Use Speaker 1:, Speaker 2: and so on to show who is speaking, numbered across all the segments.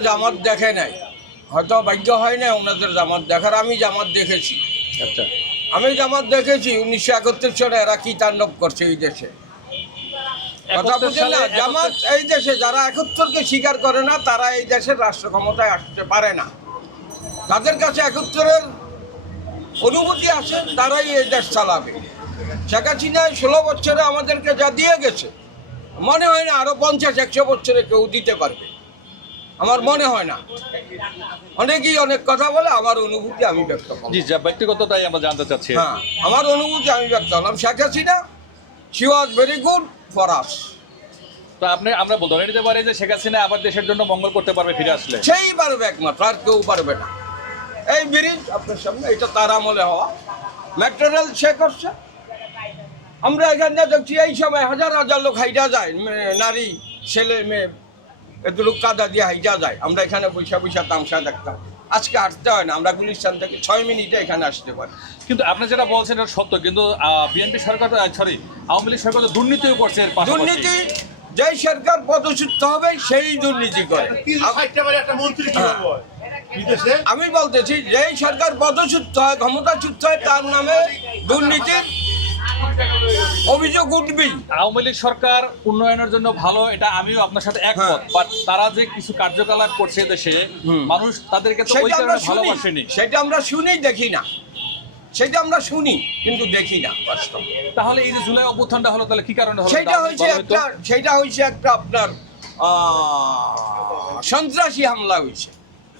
Speaker 1: জামাত দেখে নাই। হয়তো ভাগ্য হয় না ওনাদের জামাত দেখার আমি জামাত দেখেছি।
Speaker 2: আচ্ছা।
Speaker 1: আমি জামাত দেখেছি উনিশশো একাত্তর সালে এরা কি তাণ্ডব করছে এই দেশে? কথা বুঝেন না জামাত এই দেশে যারা একাত্তরকে স্বীকার করে না তারা এই দেশের রাষ্ট্র ক্ষমতায় আসতে পারে না। তাদের কাছে একাত্তরের অনুভূতি আছে তারাই এই দেশ চালাবে। শেখ হাসিনায় ষোলো বছরে আমাদেরকে যা দিয়ে গেছে মনে হয় না আরও পঞ্চাশ একশো বছরে কেউ দিতে পারবে। আমার মনে হয় না। অনেকেই অনেক কথা বলে আমার অনুভূতি আমি ব্যক্ত করি
Speaker 2: জি যা ব্যক্তিগত তাই আমরা জানতে চাচ্ছি।
Speaker 1: হ্যাঁ আমার অনুভূতি আমি ব্যক্ত করলাম। Sheikh Hasina she was very good for us
Speaker 2: তো আপনি আমরা ধরে নিতে পারি যে শেখ হাসিনা আবার দেশের জন্য মঙ্গল করতে পারবে ফিরে আসলে।
Speaker 1: সেই পারবে একমাত্র আর কেউ পারবে না। এই ব্রিজ আপনার সামনে এটা তার আমলে হওয়া। রেল সে করছে আমরা এখানে দেখছি এই সময় হাজার হাজার লোক হাইটা যায় নারী ছেলে মেয়ে। এত লোক কাদা দিয়ে হাইটা যায়। আমরা এখানে বৈশা বৈশা তামসা দেখতাম। আজকে আসতে হয় না আমরা গুলিস্তান থেকে ছয় মিনিটে এখানে আসতে পারি।
Speaker 2: কিন্তু আপনি যেটা বলছেন এটা সত্য কিন্তু বিএনপি সরকার সরি আওয়ামী লীগ সরকার দুর্নীতিও করছে
Speaker 1: দুর্নীতি যেই সরকার পদচ্যুত হবে সেই দুর্নীতি করে।
Speaker 3: কীভাবে হয়?
Speaker 1: আমি বলতেছি যেই সরকার পদচ্যুত হয় ক্ষমতাচ্যুত হয় তার নামে দুর্নীতির অভিযোগ উঠবেই।
Speaker 2: আওয়ামী লীগ সরকার উন্নয়নের জন্য ভালো এটা আমিও আপনার সাথে একমত।
Speaker 1: হ্যাঁ।
Speaker 2: বাট তারা যে কিছু কার্যকলাপ করছে দেশে মানুষ তাদেরকে তো ওই কারণে ভালোবাসেনি।
Speaker 1: সেটা আমরা শুনি দেখি না। সেটা আমরা শুনি কিন্তু দেখি না। বাস্তব
Speaker 2: তাহলে এই যে জুলাই অভ্যুত্থানটা হলো তাহলে কি কারণে হলো?
Speaker 1: সেটা হয়েছে একটা সেটা হয়েছে একটা আপনার আহ, সন্ত্রাসী হামলা হয়েছে।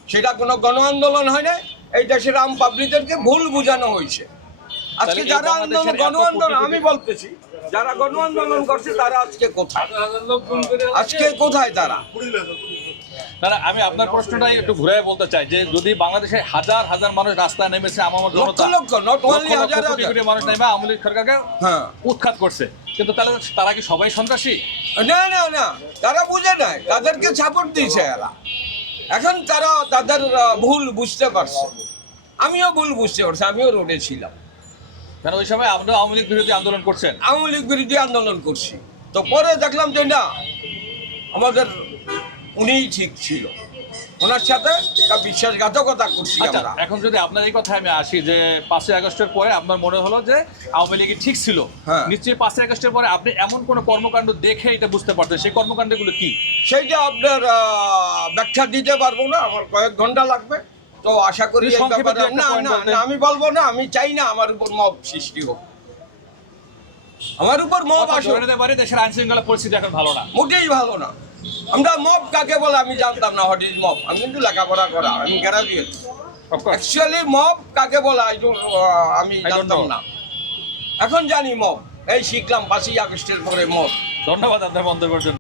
Speaker 1: সেটা কোনো গণ আন্দোলন হয় না এই দেশের আম পাবলিকদেরকে ভুল বোঝানো হয়েছে। আজকে যারা আন্দোলন গণ আন্দোলন আমি বলতেছি যারা গণ আন্দোলন করছে তারা আজকে কোথায়? আজকে কোথায় তারা?
Speaker 2: না, আমি আপনার প্রশ্নটাই একটু ঘুরে বলতে চাই যে যদি বাংলাদেশে হাজার হাজার মানুষ রাস্তায় নেমেছে আমার জনতা কোটি মানুষ নেমে আওয়ামী লীগ সরকারকে
Speaker 1: হ্যাঁ।
Speaker 2: উৎখাত করছে। কিন্তু তাহলে তারা কি সবাই সন্ত্রাসী?
Speaker 1: না না না তারা বুঝে নাই। তাদেরকে সাপোর্ট দিয়েছে এরা। এখন তারা তাদের ভুল বুঝতে পারছে। আমিও ভুল বুঝতে পারছি আমিও রোডে ছিলাম।
Speaker 2: কারণ ওই সময় আমরা আওয়ামী লীগ বিরোধী আন্দোলন করছেন?
Speaker 1: আওয়ামী লীগ বিরোধী আন্দোলন করছি। তো পরে দেখলাম যে না আমাদের উনিই ঠিক ছিল। ওনার সাথে একটা বিশ্বাসঘাতকতা করছি
Speaker 2: আচ্ছা
Speaker 1: আমরা।
Speaker 2: এখন যদি আপনার এই কথায় আমি আসি যে পাঁচই আগস্টের পরে আপনার মনে হলো যে আওয়ামী লীগ ঠিক ছিল
Speaker 1: হ্যাঁ।
Speaker 2: নিশ্চয়ই পাঁচই আগস্টের পরে আপনি এমন কোন কর্মকাণ্ড দেখে এটা বুঝতে পারতেন? সেই কর্মকাণ্ডগুলো কি?
Speaker 1: সেইটা আপনার আহ, ব্যাখ্যা দিতে পারব না আমার কয়েক ঘণ্টা লাগবে। তো আশা করি না না আমি বলব না আমি চাই না আমার উপর মব সৃষ্টি হোক। আমার উপর মব
Speaker 2: নিতে পারি দেশের আইন শৃঙ্খলা পরিস্থিতি এখন ভালো না।
Speaker 1: মোটেই ভালো না। আমরা মব কাকে বলে আমি জানতাম না হোয়াট ইজ মব? আমি কিন্তু লেখাপড়া করা আমি গ্রাজুয়েট অ্যাকচুয়ালি মব কাকে বলে আমি জানতাম না। এখন জানি মব। এই শিখলাম পাঁচই আগস্টের পরে মব।
Speaker 2: ধন্যবাদ আপনার মন্তব্যের জন্য।